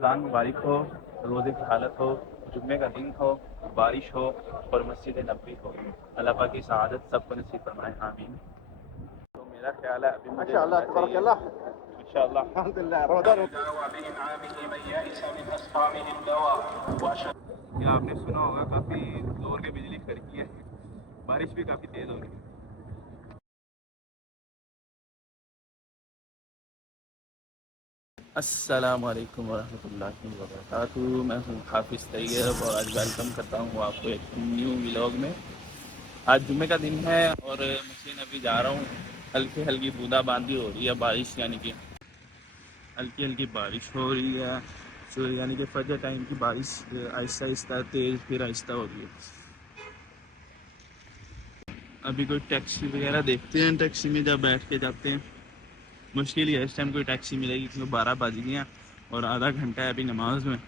रमज़ान मुबारक हो, रोज़े की हालत हो, जुम्मे का दिन हो, बारिश हो और मस्जिद नबवी हो। अल्लाह पाक की शहादत सबको नसीब फरमाए, आमीन। तो मेरा ख्याल है अभी मुझे माशाअल्लाह जाना चाहिए तबारकल्लाह। इंशाअल्लाह। अल्हम्दुलिल्लाह रमजान ये आपने सुना होगा काफ़ी ज़ोर की बिजली कड़की है, बारिश भी काफ़ी तेज़ हो रही है। अस्सलाम वालेकुम वरहमतुल्लाहि वबरकातुहू। मैं हूँ हाफिज़ तैयब और आज वेलकम करता हूँ आपको एक न्यू व्लॉग में। आज जुम्मे का दिन है और मशीन अभी जा रहा हूँ। हल्की हल्की बूंदाबांदी हो रही है, बारिश यानी कि हल्की हल्की बारिश हो रही है। तो यानी कि फजर टाइम की बारिश आहिस्ता आहिस्ता तेज़ फिर आहिस्ता हो रही है। अभी कोई टैक्सी वगैरह देखते हैं, टैक्सी में जब बैठ के जाते हैं। मुश्किल ही है इस टाइम कोई टैक्सी मिलेगी क्योंकि 12 बज गए हैं और आधा घंटा है अभी नमाज में।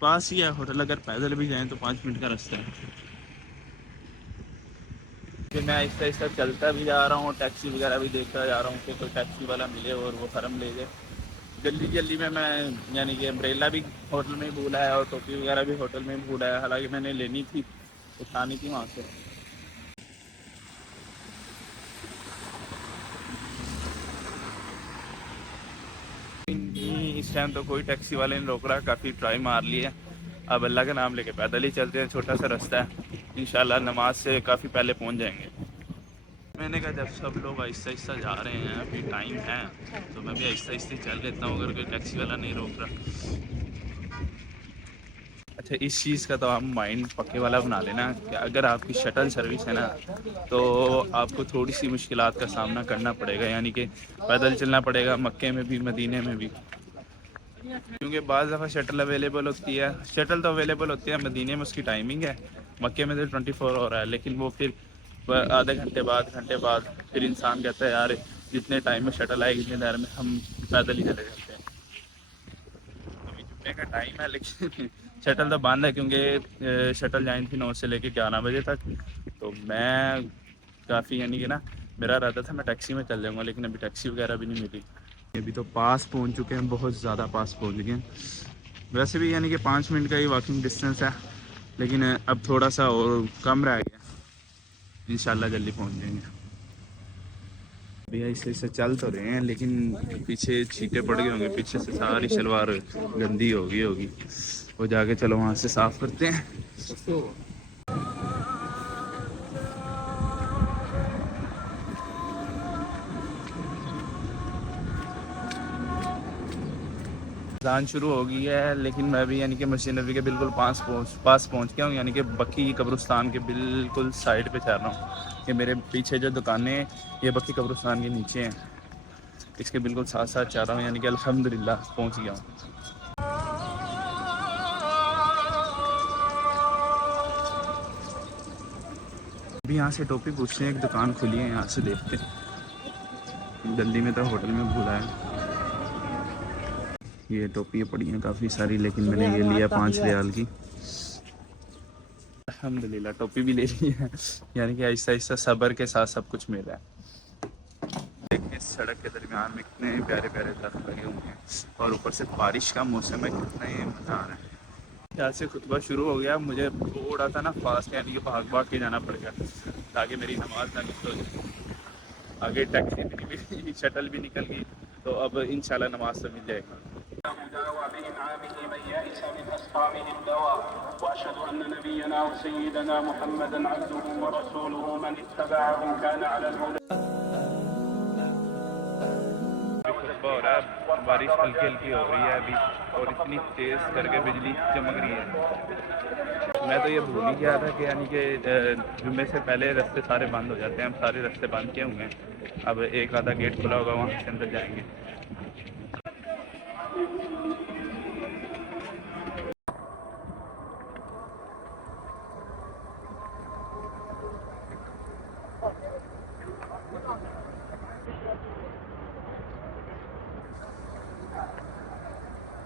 पास ही है होटल, अगर पैदल भी जाएं तो 5 मिनट का रास्ता है। फिर मैं आहिस्ता आहिस्ता चलता भी जा रहा हूँ, टैक्सी वगैरह भी देखता जा रहा हूँ कि कोई टैक्सी वाला मिले और वो फर्म ले जाए। जल्दी जल्दी में मैं यानी कि अम्ब्रेला भी होटल में ही भूला है और टोपी वगैरह भी होटल में ही भूला है, हालांकि मैंने लेनी थी, उठानी थी वहाँ से। इस टाइम तो कोई टैक्सी वाले ने रोक रहा, काफ़ी ट्राई मार ली है। अब अल्लाह का नाम लेके पैदल ही चलते हैं, छोटा सा रास्ता है, इंशाल्लाह नमाज से काफ़ी पहले पहुँच जाएंगे। मैंने कहा जब सब लोग आहिस्ता आहिस्ता जा रहे हैं, अभी टाइम है, तो मैं भी आहिस्ता आहिस्ता चल लेता हूँ अगर कोई टैक्सी वाला नहीं रोक रहा। अच्छा, इस चीज़ का तो आप माइंड पक्के वाला बना लेना कि अगर आपकी शटल सर्विस है ना, तो आपको थोड़ी सी मुश्किलात का सामना करना पड़ेगा, यानी कि पैदल चलना पड़ेगा मक्के में भी मदीने में भी। क्योंकि बाज़ दफ़ा शटल अवेलेबल होती है, शटल तो अवेलेबल होती है मदीने में, उसकी टाइमिंग है। मक्के में तो 24 हो रहा है, लेकिन वो फिर आधे घंटे बाद फिर इंसान कहता है यार जितने टाइम में शटल आएगी इतने देर में हम पैदल ही चले जाते हैं। अभी जुम्मे का टाइम है लेकिन शटल तो बंद है क्योंकि शटल जानी थी 9 से लेकर 11 बजे तक। तो मैं काफ़ी यानी कि ना, मेरा इरादा था मैं टैक्सी में चल जाऊँगा, लेकिन अभी टैक्सी वगैरह भी नहीं मिली। अभी तो पास पहुंच चुके हैं, बहुत ज़्यादा पास पहुंच गए हैं। वैसे भी यानी कि 5 मिनट का ही वॉकिंग डिस्टेंस है, लेकिन अब थोड़ा सा और कम रह गया, इंशाल्लाह जल्दी पहुंच जाएंगे। भैया ऐसे ऐसे चल तो रहे हैं लेकिन पीछे छींटे पड़ गए होंगे, पीछे से सारी शलवार गंदी होगी वो जाके चलो वहाँ से साफ़ करते हैं। अज़ान शुरू हो गई है, लेकिन मैं भी यानी कि मस्जिद नबी के बिल्कुल पास पहुँच गया हूँ, यानी कि बकी कब्रिस्तान के बिल्कुल साइड पे चल रहा हूँ। कि मेरे पीछे जो दुकानें हैं ये बकी कब्रिस्तान के नीचे हैं, इसके बिल्कुल साथ साथ चल रहा हूँ, यानी कि अल्हम्दुलिल्लाह पहुँच गया हूँ। अभी यहाँ से टोपी पूछते हैं, एक दुकान खुली है यहाँ से देखते हैं। जल्दी में तो होटल में भूला है। ये टोपियाँ पड़ी हैं काफ़ी सारी, लेकिन मैंने ये लिया 5 रियाल की। अल्हम्दुलिल्लाह टोपी भी ले ली है, यानी कि आहिस्ता आहिस्ता सब्र के साथ सब कुछ मिल रहा है। देखिए सड़क के दरमियान में कितने प्यारे प्यारे दरख्त लगे हुए हैं और ऊपर से बारिश का मौसम है, कितना ही मज़ा आ रहा है। यहाँ से खुतबा शुरू हो गया, मुझे थोड़ा सा ना फास्ट यानी कि भाग भाग के जाना पड़ेगा ताकि मेरी नमाज ना मिस हो जाए। आगे टैक्सी भी नहीं मिली, शटल भी निकल गई, तो अब इंशाल्लाह नमाज तो मिल जाएगी। खुतबा हो रहा है, बारिश हल्की हल्की हो रही है अभी और इतनी तेज़ करके बिजली चमक रही है। मैं तो ये भूल ही गया था कि यानी कि जुम्मे से पहले रास्ते सारे बंद हो जाते हैं, हम सारे रास्ते बंद किए हुए हैं। अब एक आधा गेट खुला होगा, वहाँ से अंदर जाएंगे।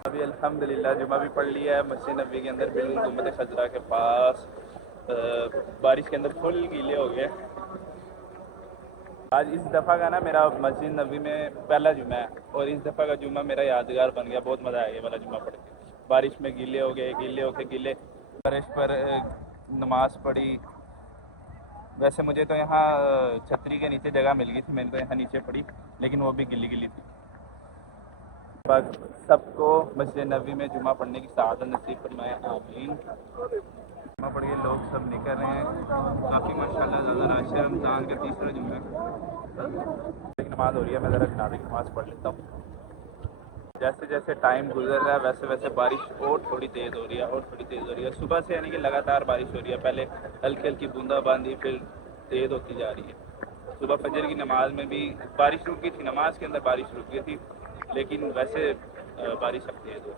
अभी अल्हम्दुलिल्लाह जुमा भी पढ़ लिया है मस्जिद नबी के अंदर, बिल्कुल गुम्बद खजरा के पास। बारिश के अंदर फुल गीले हो गए, आज इस दफ़ा का ना मेरा मस्जिद नबी में पहला जुम्मा है और इस दफ़ा का जुम्मा मेरा यादगार बन गया। बहुत मज़ा आया ये वाला जुम्मा पढ़ के। बारिश में गीले हो गए, गीले होके गीले फर्श पर नमाज पढ़ी। वैसे मुझे तो यहाँ छतरी के नीचे जगह मिल गई थी, मैंने तो यहाँ नीचे पढ़ी, लेकिन वो भी गिली गिली थी। बस सबको मस्जिद नबी में जुम्मा पढ़ने की सआदत नसीब फरमाए, आमीन। जुम्मा पढ़ के लोग सब निकल रहे हैं, काफ़ी माशाल्लाह ज़्यादा रश है। रमज़ान का तीसरा जुम्मा है, नमाज़ हो रही है, मैं ज़रा जनाज़े की नमाज़ पढ़ लेता हूँ। जैसे जैसे टाइम गुजर रहा है वैसे वैसे बारिश और थोड़ी तेज़ हो रही है, और थोड़ी तेज़ हो रही है। सुबह से यानी कि लगातार बारिश हो रही है, पहले हल्की हल्की बूंदाबांदी, फिर तेज़ होती जा रही है। सुबह फजर की नमाज में भी बारिश रुक गई थी, नमाज के अंदर बारिश रुक गई थी, लेकिन वैसे बारिश अब तेज़ हो,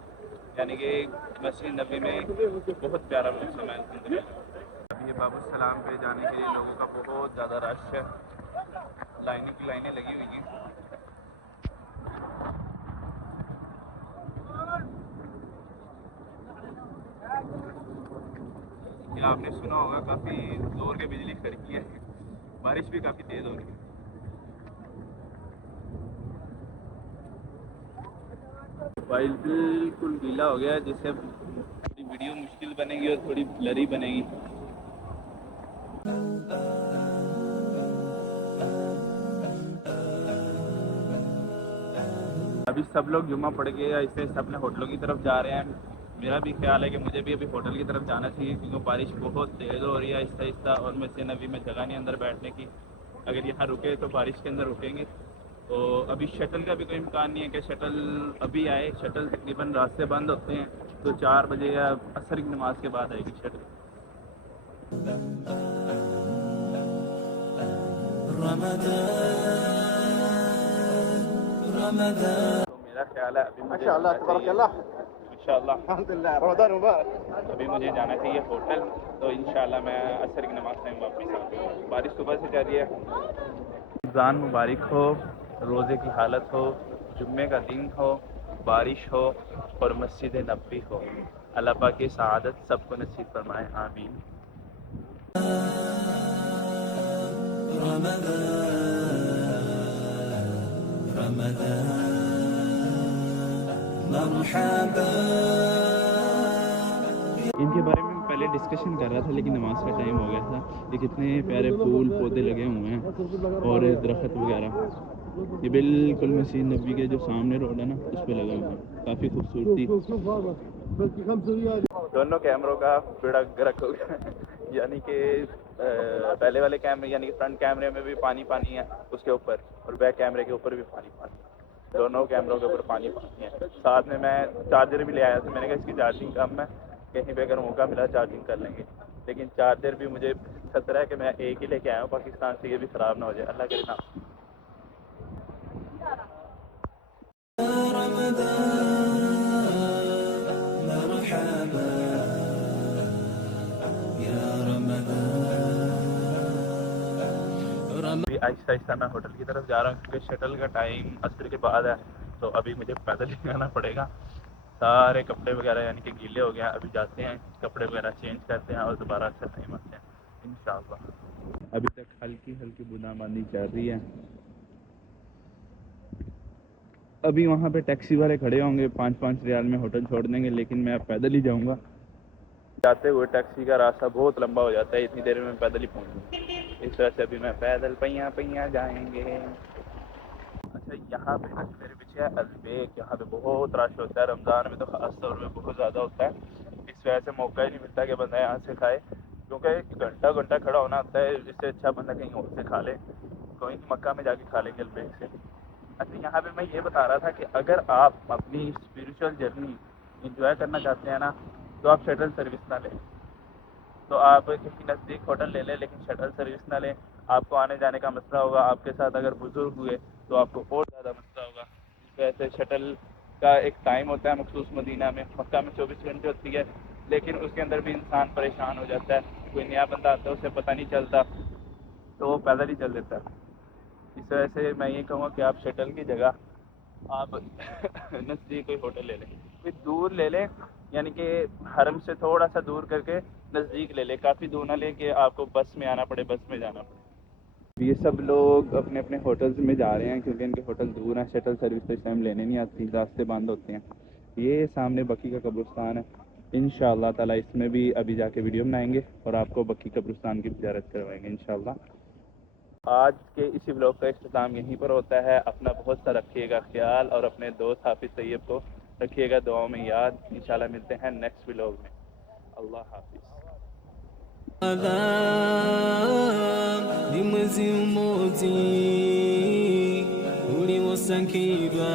यानी कि मस्जिद नबी में बहुत प्यारा मौसम है अल्हम्दुलिल्लाह। अभी ये बाबू सलाम पे जाने के लिए लोगों का बहुत ज़्यादा रश है, लाइनें की लाइनें लगी हुई हैं। ये आपने सुना होगा काफ़ी ज़ोर की बिजली कड़की है, बारिश भी काफ़ी तेज़ हो रही है। मोबाइल बिल्कुल गीला हो गया है, जिससे थोड़ी वीडियो मुश्किल बनेगी और थोड़ी ब्लरी बनेगी। अभी सब लोग जुम्मा पड़ के ऐसे अपने होटलों की तरफ जा रहे हैं। मेरा भी ख्याल है कि मुझे भी अभी होटल की तरफ जाना चाहिए, क्योंकि बारिश बहुत तेज़ हो रही है आहिस्ता आहिस्ता, और मस्जिद नबी में जगह नहीं अंदर बैठने की। अगर यहाँ रुके तो बारिश के अंदर रुकेंगे। तो अभी शटल का भी कोई इम्कान नहीं है कि शटल अभी आए। शटल तकरीबन रास्ते बंद होते हैं, तो 4 बजे या असर की नमाज के बाद आएगी शटल। तो मेरा ख्याल है अभी मुझे इंशाल्लाह अभी मुझे जाना चाहिए होटल। तो इंशाल्लाह मैं असर की नमाज टाइम वापस आऊँगा। बारिश सुबह से जा रही है। रमज़ान मुबारक हो, रोज़े की हालत हो, जुम्मे का दिन हो, बारिश हो और मस्जिद नबी हो। अल्लाह पाक की सआदत सबको नसीब फरमाए, आमीन। इनके बारे में पहले डिस्कशन कर रहा था, लेकिन नमाज का टाइम हो गया था। ये कितने प्यारे फूल पौधे लगे हुए हैं और दरख्त वगैरह। ये बिल्कुल मस्जिद नबी के जो सामने रोड है ना, उस पर लगा हुआ है, काफ़ी खूबसूरती। दोनों कैमरों का बेड़ा गर्क हो गया यानी कि पहले वाले कैमरे यानी कि फ्रंट कैमरे में भी पानी पानी है उसके ऊपर, और बैक कैमरे के ऊपर भी पानी पानी। दोनों कैमरों के ऊपर पानी पानी है। साथ में मैं चार्जर भी ले आया था, मैंने कहा इसकी चार्जिंग कम है, कहीं पे अगर मौका मिला चार्जिंग कर लेंगे। लेकिन चार्जर भी मुझे खतरा है कि मैं एक ही लेके आया हूँ पाकिस्तान से, ये भी ख़राब ना हो जाए, अल्लाह करे ना। अभी आहिस्ता आहिस्ता मैं होटल की तरफ जा रहा हूँ, क्योंकि शटल का टाइम असर के बाद है, तो अभी मुझे पैदल ही जाना पड़ेगा। सारे कपड़े वगैरह यानी कि गीले हो गए हैं। अभी जाते हैं, कपड़े वगैरह चेंज करते हैं और दोबारा अच्छा टाइम आते हैं इंशाअल्लाह। अभी तक हल्की हल्की बूंदाबांदी चल रही है। अभी वहाँ पे टैक्सी वाले खड़े होंगे, 5-5 रियाल में होटल छोड़ देंगे, लेकिन मैं अब पैदल ही जाऊँगा। जाते हुए टैक्सी का रास्ता बहुत लंबा हो जाता है, इतनी देर में पैदल ही पहुँचूँगा। इस वजह से अभी मैं पैदल पैया पैया जाएंगे। अच्छा, यहाँ पे ना मेरे पीछे है अल्बेक, यहाँ पे बहुत रश होता है रमज़ान में, तो ख़ास तौर में बहुत ज़्यादा होता है। इस वजह से मौका ही नहीं मिलता कि बंदा यहाँ से खाए, क्योंकि घंटा घंटा खड़ा होना होता है। इससे अच्छा बंदा कहीं और से खा ले, कोई मक्का में जाके खा लेंगे अल्बेक से। अच्छा, यहाँ पे मैं ये बता रहा था कि अगर आप अपनी स्पिरिचुअल जर्नी इंजॉय करना चाहते हैं ना, तो आप शटल सर्विस ना लें। तो आप किसी नज़दीक होटल ले लें, लेकिन शटल सर्विस ना लें। आपको आने जाने का मसला होगा, आपके साथ अगर बुज़ुर्ग हुए तो आपको और ज़्यादा मसला होगा। इस वजह से शटल का एक टाइम होता है मखसूस। मदीना में, मक्का में 24 घंटे होती है, लेकिन उसके अंदर भी इंसान परेशान हो जाता है। कोई नया बंदा आता है, उसे पता नहीं चलता, तो वो पैदल ही चल देता है। इस वजह से मैं ये कहूँगा कि आप शटल की जगह आप नज़दीक कोई होटल ले लें, कोई दूर ले लें, यानी कि हरम से थोड़ा सा दूर करके नज़दीक ले लें। काफ़ी दूर ना लें कि आपको बस में आना पड़े, बस में जाना पड़े। ये सब लोग अपने अपने होटल्स में जा रहे हैं क्योंकि इनके होटल दूर हैं, शटल सर्विस तो इस टाइम लेने नहीं आती, रास्ते बंद होते हैं। ये सामने बकी का कब्रिस्तान है, इंशाअल्लाह ताला इसमें भी अभी जाके वीडियो बनाएंगे और आपको बकी कब्रिस्तान की ज़ियारत करवाएंगे इंशाअल्लाह। आज के इसी व्लॉग का इख्तिताम यहीं पर होता है। अपना बहुत सा रखिएगा ख्याल और अपने दोस्त हाफिज़ तैयब को रखिएगा दुआओं में याद। इंशाअल्लाह मिलते हैं नेक्स्ट व्लॉग में। अल्लाह हाफिज़। Ni mwezi mmoja uliosangirwa